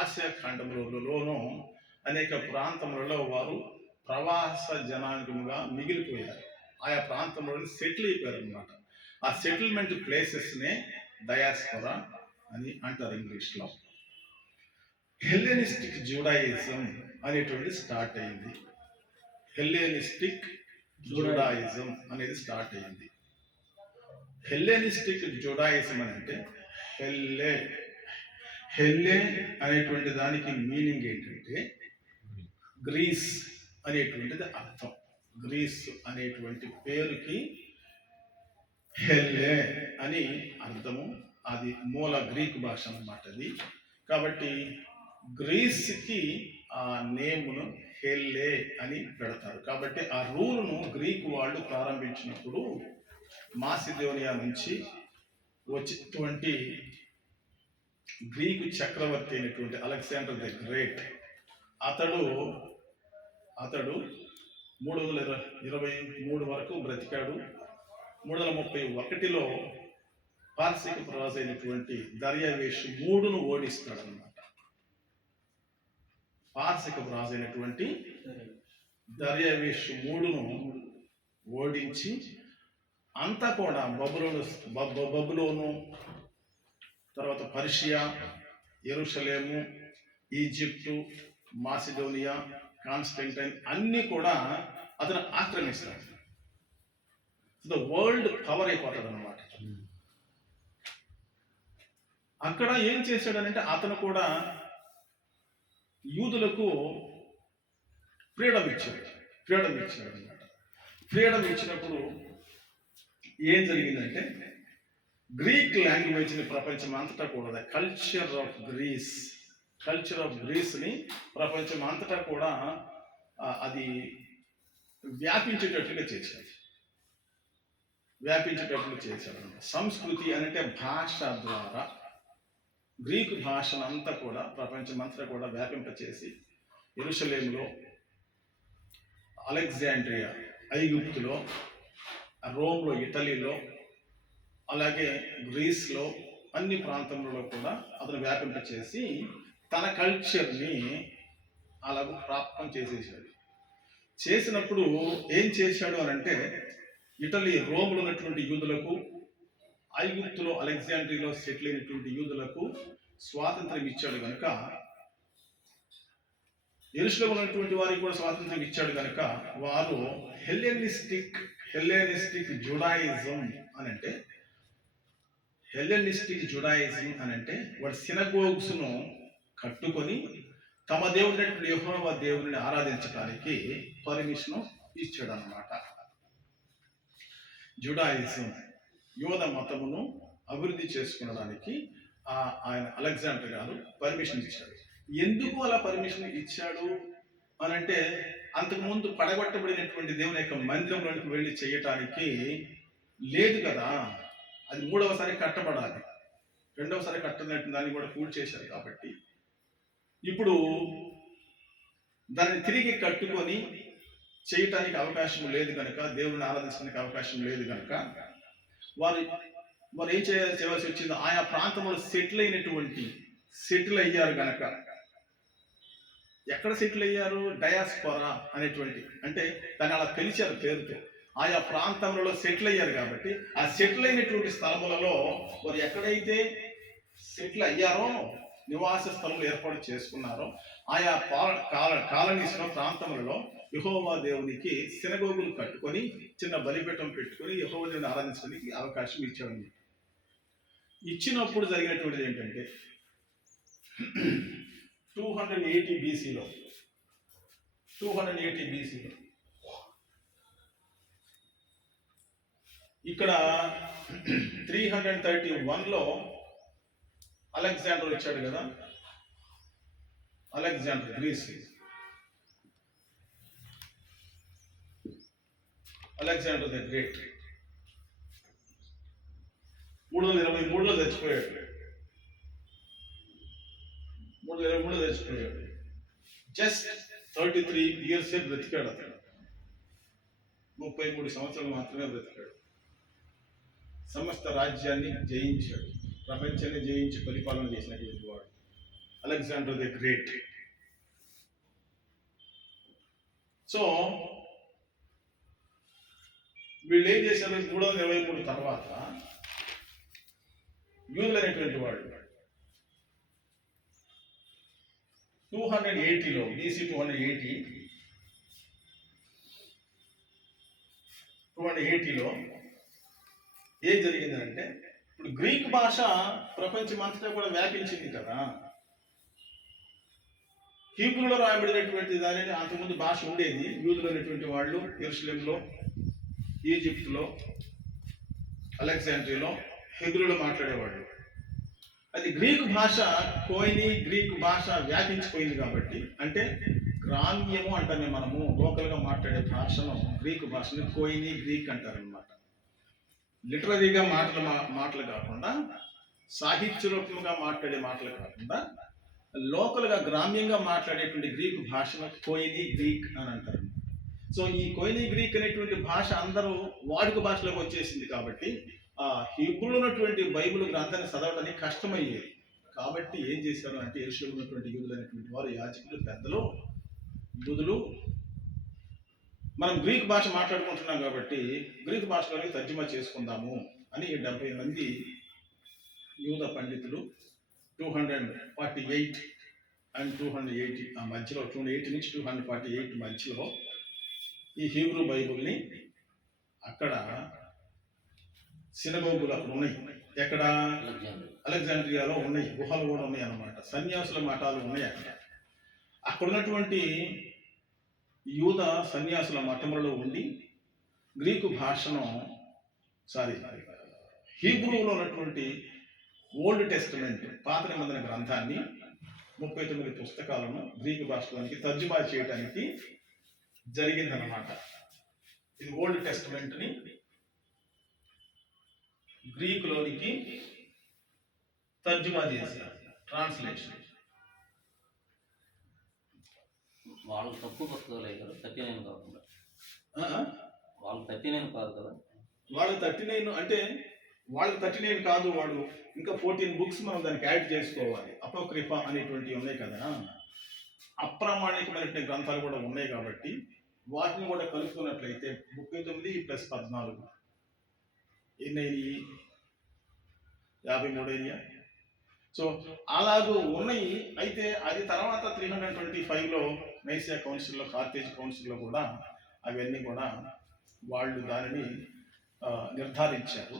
ఆసియా ఖండములలోను అనేక ప్రాంతములలో వారు ప్రవాస జనాంగముగా మిగిలిపోయారు. ఆయా ప్రాంతంలో సెటిల్ అయిపోయారు అన్నమాట. ఆ సెటిల్మెంట్ ప్లేసెస్నే డయాస్పోరా అని అంటారు ఇంగ్లీష్లో. హెల్లెనిస్టిక్ జూడాయిజం అనేటువంటి స్టార్ట్ అయింది. హెల్లెనిస్టిక్ జూడాయిజం అనేది స్టార్ట్ అయింది. హెల్లెనిస్టిక్ జూడాయిజం అని అంటే హెల్లే అనేటువంటి దానికి మీనింగ్ ఏంటంటే గ్రీస్ అనేటువంటిది అర్థం. గ్రీస్ అనేటువంటి పేరుకి హెల్లే అని అర్థము. అది మూల గ్రీక్ భాష అన్నమాట అది. కాబట్టి గ్రీస్కి ఆ నేమును హెల్లే అని పెడతారు. కాబట్టి ఆ రూలును గ్రీకు వాళ్ళు ప్రారంభించినప్పుడు మాసిడోనియా నుంచి వచ్చినటువంటి గ్రీకు చక్రవర్తి అయినటువంటి అలెగ్జాండర్ ద గ్రేట్ అతడు 323 వరకు బ్రతికాడు. 331లో పార్సిక రాజు అయినటువంటి దర్యావేషు 3ను ఓడిస్తాడనమాట. పార్సిక రాజు అయినటువంటి దర్యావేషు 3ను ఓడించి అంతా కూడా బబులోను, తర్వాత పర్షియా, యెరూషలేము, ఈజిప్టు, మాసిడోనియా, కాన్స్టంటైన్ అన్నీ కూడా అతను ఆక్రమిస్తాడు. ద వరల్డ్ పవర్ అయిపోతాడు అన్నమాట. అక్కడ ఏం చేశాడనంటే అతను కూడా యూదులకు ఫ్రీడమ్ ఇచ్చాడు అన్నమాట. ఫ్రీడమ్ ఇచ్చినప్పుడు ఏం జరిగిందంటే గ్రీక్ లాంగ్వేజ్ని ప్రపంచం అంతటా కూడా కల్చర్ ఆఫ్ గ్రీస్ని ప్రపంచం అంతటా కూడా అది వ్యాపించేటట్లుగా చేశాడు. సంస్కృతి అంటే భాష ద్వారా గ్రీకు భాషను అంతా కూడా ప్రపంచం అంతటా కూడా వ్యాపింపచేసి యెరూషలేములో, అలెగ్జాండ్రియా ఐగుప్తులో, రోమ్లో, ఇటలీలో, అలాగే గ్రీస్లో అన్ని ప్రాంతంలో కూడా అతను వ్యాపింపచేసి తన కల్చర్ని అలాగూ ప్రాప్తం చేసినప్పుడు ఏం చేశాడు అని అంటే ఇటలీ రోమ్లో ఉన్నటువంటి యూదులకు, ఐగుప్తులో అలెగ్జాండ్రియాలో సెటిల్ అయినటువంటి యూదులకు స్వాతంత్రం ఇచ్చాడు కనుక, యెరూషలేములో ఉన్నటువంటి వారికి కూడా స్వాతంత్రం ఇచ్చాడు కనుక వారు హెల్లెనిస్టిక్ జుడాయిజం అని అంటే వాడు సినగోగ్స్ను కట్టుకొని తమ దేవుడైనటువంటి యెహోవా దేవుని ఆరాధించడానికి పర్మిషన్ ఇచ్చాడు అన్నమాట. జుడాయిజం యూద మతమును అభివృద్ధి చేసుకునడానికి ఆయన అలెగ్జాండర్ గారు పర్మిషన్ ఇచ్చాడు. ఎందుకు అలా పర్మిషన్ ఇచ్చాడు అని అంటే అంతకుముందు పడగొట్టబడినటువంటి దేవుని యొక్క మందిరంలోనికి వెళ్ళి చేయటానికి లేదు కదా. అది 3వసారి కట్టబడాలి. 2వసారి కట్టనట్టు దాన్ని కూడా పూర్తి చేశారు. కాబట్టి ఇప్పుడు దాన్ని తిరిగి కట్టుకొని చేయటానికి అవకాశం లేదు కనుక, దేవుని ఆరాధించడానికి అవకాశం లేదు కనుక వారు వారు ఏం చేయవలసి వచ్చింది, ఆయా ప్రాంతంలో సెటిల్ అయ్యారు కనుక. ఎక్కడ సెటిల్ అయ్యారు? డయాస్పోరా అనేటువంటి, అంటే దాన్ని అలా పిలిచారు పేరుతో. ఆయా ప్రాంతంలో సెటిల్ అయ్యారు కాబట్టి ఆ సెటిల్ అయినటువంటి స్థలములలో వారు ఎక్కడైతే సెటిల్ అయ్యారో, నివాస స్థలములు ఏర్పాటు చేసుకున్నారో, ఆయా కాలనీస్లో ప్రాంతములలో యెహోవా దేవునికి సినగోగులు కట్టుకొని చిన్న బలిపీఠం పెట్టుకొని యెహోవా దేవుని ఆరాధించడానికి అవకాశం ఇచ్చాడు. ఇచ్చినప్పుడు జరిగినటువంటిది ఏంటంటే 280 BCలో ఇక్కడ 331లో అలెగ్జాండర్ వచ్చాడు కదా, Alexander Greece, Alexander the great 323లో చచ్చిపోయాడు. 323లో చచ్చిపోయాడు. జస్ట్ 33 years బ్రతికాడు అతను. 33 సంవత్సరాలు మాత్రమే బ్రతికాడు. సమస్త రాజ్యాన్ని జయించాడు, ప్రపంచాన్ని జయించి పరిపాలన చేసినటువంటి వాడు అలెగ్జాండర్ ది గ్రేట్. సో వీళ్ళు ఏం చేశారు? 323 తర్వాత యూదులు అనేటువంటి వాడు 280లో BC 280లో ఏం జరిగిందంటే, ఇప్పుడు గ్రీక్ భాష ప్రపంచమంతటా కూడా వ్యాపించింది కదా. హీబ్రూలో రాయబడినటువంటి దానిని అంతకుముందు భాష ఉండేది. యూదులు అనేటువంటి వాళ్ళు యెరూషలేములో, ఈజిప్టులో, అలెగ్జాండ్రియాలో హీబ్రూలో మాట్లాడేవాళ్ళు. అది గ్రీకు భాష, కోయిని గ్రీకు భాష వ్యాపించిపోయింది కాబట్టి, అంటే గ్రామ్యము అంటామే మనము లోకల్గా మాట్లాడే భాషను, గ్రీకు భాషని కోయిని గ్రీక్ అంటారనమాట. లిటరరీగా మాటలు కాకుండా, సాహిత్యరూపంగా మాట్లాడే మాటలు కాకుండా, లోకల్గా గ్రామ్యంగా మాట్లాడేటువంటి గ్రీకు భాషను కోయిని గ్రీక్ అని అంటారు. సో ఈ కోయిని గ్రీక్ అనేటువంటి భాష అందరూ వాడుక భాషలోకి వచ్చేసింది కాబట్టి ఆ హీబ్రూలో ఉన్నటువంటి బైబిల్ గ్రంథాన్ని చదవడానికి కష్టమయ్యేది. కాబట్టి ఏం చేశారు అంటే, యెరూషలేములో ఉన్నటువంటి యూదులు అనేటువంటి వారు, యాజకులు, పెద్దలు, యూదులు, మనం గ్రీక్ భాష మాట్లాడుకుంటున్నాం కాబట్టి గ్రీక్ భాషలోనే తర్జుమా చేసుకుందాము అని 70 మంది యూద పండితులు 248 అండ్ 280 ఆ మధ్యలో, 280 నుంచి 248 మధ్యలో ఈ హీబ్రూ బైబుల్ని అక్కడ సినగోగులు అక్కడ ఉన్నాయి. ఎక్కడ? అలెగ్జాండ్రియాలో ఉన్నాయి. గుహలు కూడా ఉన్నాయి అన్నమాట. సన్యాసుల మఠాలు ఉన్నాయి అక్కడ. అక్కడ ఉన్నటువంటి యూద సన్యాసుల మఠములలో ఉండి గ్రీకు భాషను హీబ్రూలో ఉన్నటువంటి ఓల్డ్ టెస్టమెంట్, పాత నిబంధన గ్రంథాన్ని 39 పుస్తకాలను గ్రీకు భాషలోనికి తర్జుమా చేయడానికి జరిగిందన్నమాట. ఇది ఓల్డ్ టెస్టమెంట్ని గ్రీకులోనికి తర్జుమా చేశారు, ట్రాన్స్లేషన్. వాళ్ళు తక్కువ పుస్తకాలే కదా, 39 కాకుండా. వాళ్ళు 39 కాదు కదా. వాళ్ళు 39 అంటే వాళ్ళు 39 కాదు, వాడు ఇంకా 14 బుక్స్ మనం దానికి యాడ్ చేసుకోవాలి. అపోక్రిఫా అనేటువంటి ఉన్నాయి కదా, అప్రామాణికమైనటువంటి గ్రంథాలు కూడా ఉన్నాయి కాబట్టి వాటిని కూడా కలుపుకున్నట్లయితే 39 + 14 ఎన్నైనా 53 అయినా. సో అలాగూ ఉన్నాయి. అయితే అది తర్వాత 325లో నైసియా కౌన్సిల్లో, కార్తేజ్ కౌన్సిల్లో కూడా అవన్నీ కూడా వాళ్ళు దానిని నిర్ధారించారు.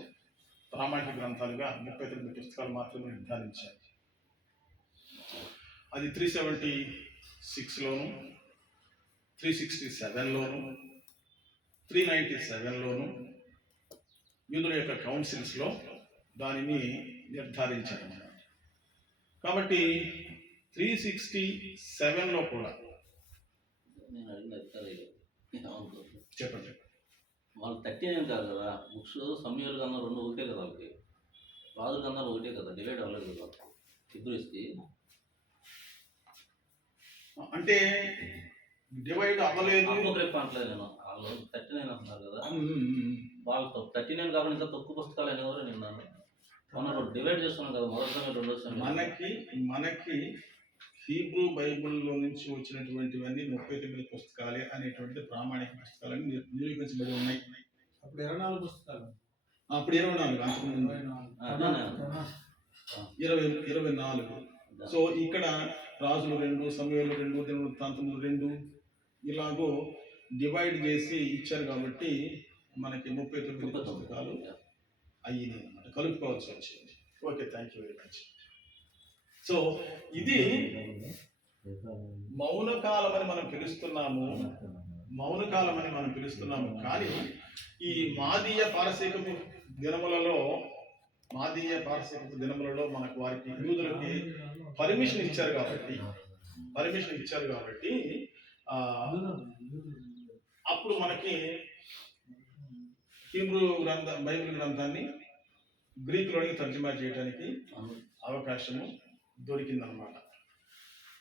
ప్రామాణిక గ్రంథాలుగా 39 పుస్తకాలు మాత్రమే నిర్ధారించారు. అది 376లోను, 367లోను, 397లోను యూదుల యొక్క కౌన్సిల్స్లో దానిని నిర్ధారించారు. కాబట్టి 367లో కూడా నేను అడిగిన చెప్పండి. వాళ్ళు 39 కాదు కదా, బుక్స్ సమయాలు కన్నా 2 ఒకటే కదా, వాళ్ళకి రాజుల కన్నా ఒకటే కదా, డివైడ్ అవ్వలేదు కదా హీబ్రూస్కి. అంటే డివైడ్ అవ్వలేదు. అపోక్రిఫ్ అంటలేదు నేను, వాళ్ళు 39 అంటున్నారు కదా, వాళ్ళు 39 కాబట్టి ఇంకా తక్కువ పుస్తకాలు అనేవారు నిన్నాను. మనం డివైడ్ చేసుకున్నాం కదా, మొదటి సమయం రెండో సమయం. మనకి హీబ్రూ బైబిల్లో నుంచి వచ్చినటువంటివన్నీ 39 పుస్తకాలే అనేటువంటి ప్రామాణిక పుస్తకాలని నిరూపించబడి ఉన్నాయి. అప్పుడు 24 పుస్తకాలు, అప్పుడు 24, అంతకుముందు 24. సో ఇక్కడ రాజులు 2, సమూయేలు 2, దినవృత్తాంతములు 2 ఇలాగో డివైడ్ చేసి ఇచ్చారు కాబట్టి మనకి 39 పుస్తకాలు అయ్యింది అనమాట, కలుపుకోవాల్సి వచ్చింది. Okay, thank you very much. So ఇది మౌనకాలం అని మనం పిలుస్తున్నాము. కానీ ఈ మాదీయ పారసీకపు దినములలో మనకు వారికి యూదులకి పర్మిషన్ ఇచ్చారు కాబట్టి అప్పుడు మనకి హీబ్రూ బైబిల్ గ్రంథాన్ని గ్రీకులోనికి తర్జుమా చేయడానికి అవకాశము దొరికిందనమాట.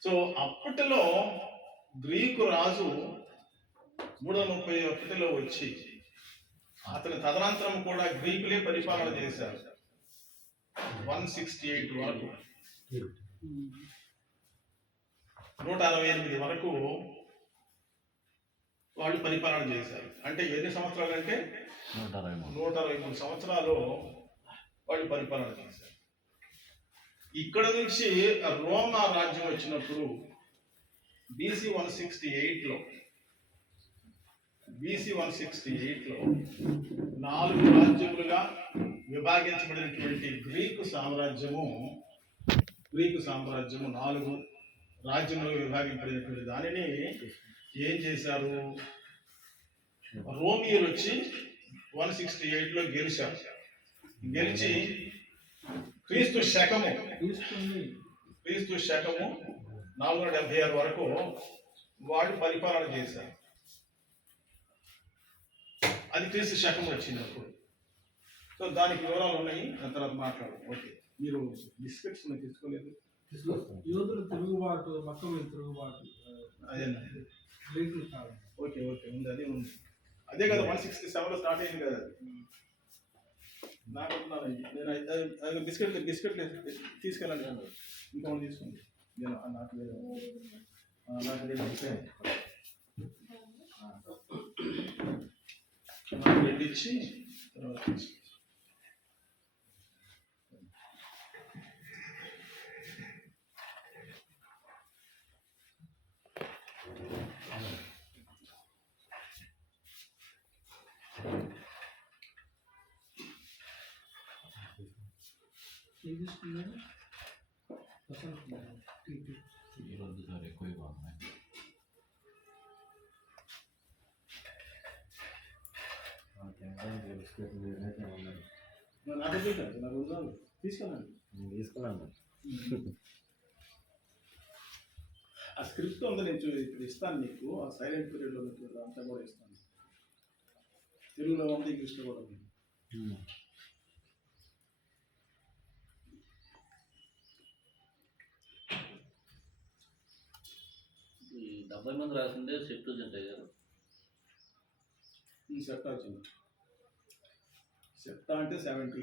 సో అప్పటిలో గ్రీకు రాజు 331లో వచ్చి అతని తదనంతరం కూడా గ్రీకులే పరిపాలన చేశారు 168 వరకు. 168 వరకు వాళ్ళు పరిపాలన చేశారు. అంటే ఎన్ని సంవత్సరాలు అంటే 123 సంవత్సరాలు వాళ్ళు పరిపాలన చేశారు. ఇక్కడ నుంచి రోమా రాజ్యం వచ్చినప్పుడు BC 168లో 4 రాజ్యములుగా విభాగించబడినటువంటి గ్రీకు సామ్రాజ్యము 4 రాజ్యములుగా విభాగించబడినటువంటి దానిని ఏం చేశారు, రోమియోలు వచ్చి 168లో గెలిచి క్రీస్తు శకము 476 వరకు వాళ్ళు పరిపాలన చేశారు. అది క్రీస్తు శకం వచ్చినప్పుడు. సో దానికి వివరాలు ఉన్నాయి, దాని తర్వాత మాట్లాడు. ఓకే, మీరు బిస్కెట్స్ తీసుకోలేదు? యూదులు తిరుగుబాటు, మక్కలు తిరుగుబాటు, అదేనా? గ్రీకులు కాదు. ఓకే, ఉంది, అదే కదా 167లో స్టార్ట్ అయింది కదా. నాకు నేను బిస్కెట్ తీసుకెళ్ళండి, ఇంకొకటి తీసుకోండి. నాకు రెండు ఇచ్చి తర్వాత ఈరోజు సార్ ఎక్కువగా ఉన్నాయి. తీసుకున్నాను. ఆ స్క్రిప్ట్ ఉంది, నేను ఇప్పుడు ఇస్తాను నీకు. ఆ సైలెంట్ పీరియడ్లో అంతా కూడా ఇస్తాను. తెలుగులో ఉంది, ఇంగ్లీష్లో కూడా ఉంది. ఈ 70 మంది రాసిందే సెప్టూజింట్ గారు. సెప్టా వచ్చింది. సెప్టా అంటే 70.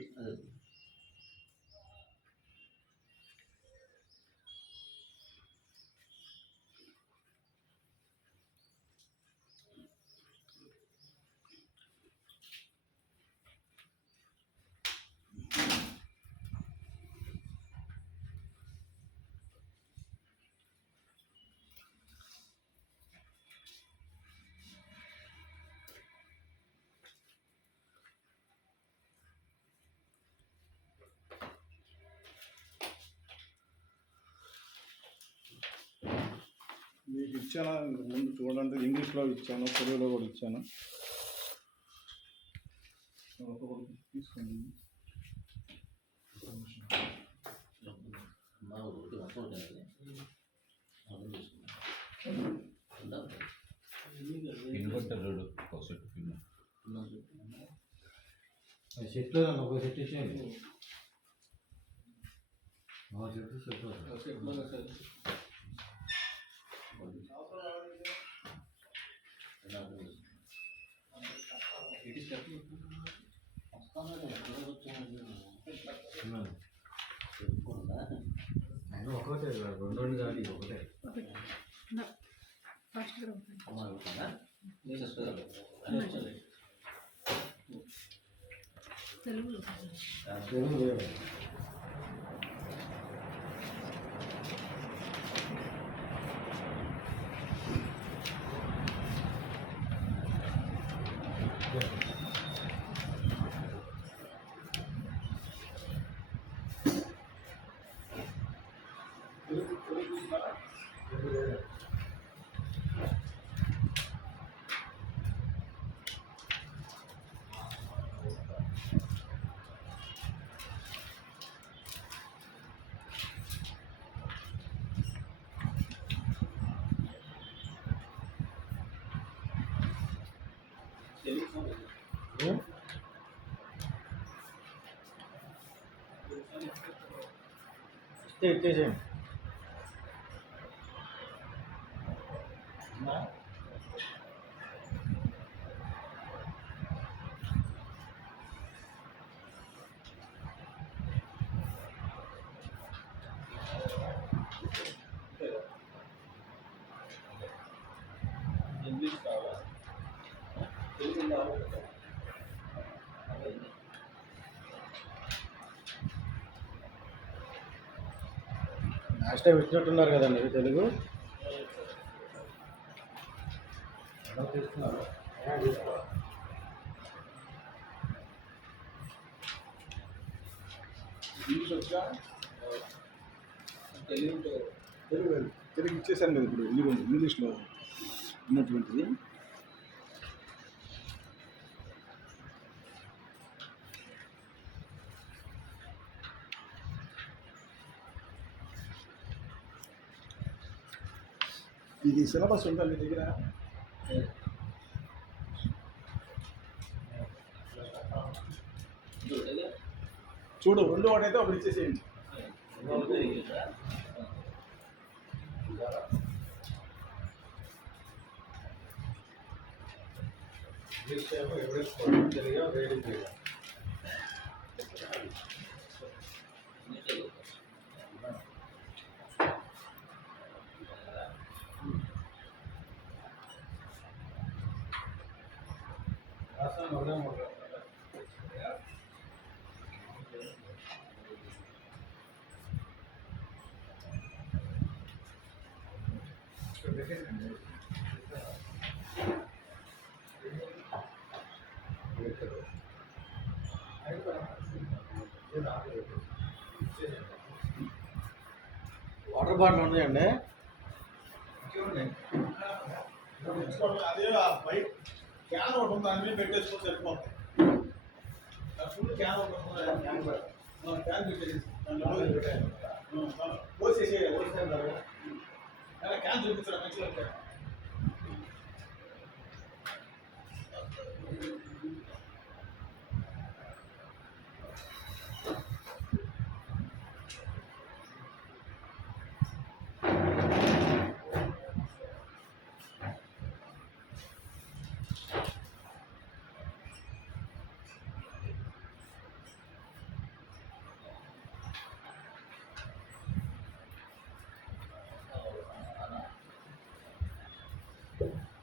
మీకు ఇచ్చాను ముందు చూడండి, ఇంగ్లీష్లో ఇచ్చాను, తెలుగులో కూడా ఇచ్చాను. తీసుకోండి. పిన్ కొట్టారు, ఒక సెట్ పిన్. సెట్లో ఒక సెట్ ఇచ్చేయండి. ఇది స్టెప్ వస్తాను చెప్పుకుందా ఒకటే రెండు రెండు కాదు ఒకటే అమ్మ అడుగుతుందా సిస్టర్ తెలుగు ఇచ్చేసేయండి. ఇంగ్లీష్ కావాలా తెలుగు కావాలి లాస్ట్ టైం ఇచ్చినట్టున్నారు కదండి తెలుగు తీసుకున్నారు. ఇంగ్లీష్ వచ్చా తెలుగు తెలుగు తెలుగు ఇచ్చేసాను కదా ఇప్పుడు ఇంగ్లీష్లో ఉన్నటువంటిది. ఇది సిలబస్ ఉందా మీ దగ్గర? చూడు రెండు ఒకటైతే ఒకటి ఇచ్చేసేయండి. వాటర్ బాటిల్ ఉన్నాయండి. అదే బైక్ క్యాన్ ఒకటి ఉంది, దాని మీద పెట్టేసుకొని సరిపోతుంది. ఫుల్ క్యాన్ ఒకటి ఉంది, క్యాన్ పెట్టేసి పోసేసి క్యాన్ చూపించడం మంచిగా. Thank you.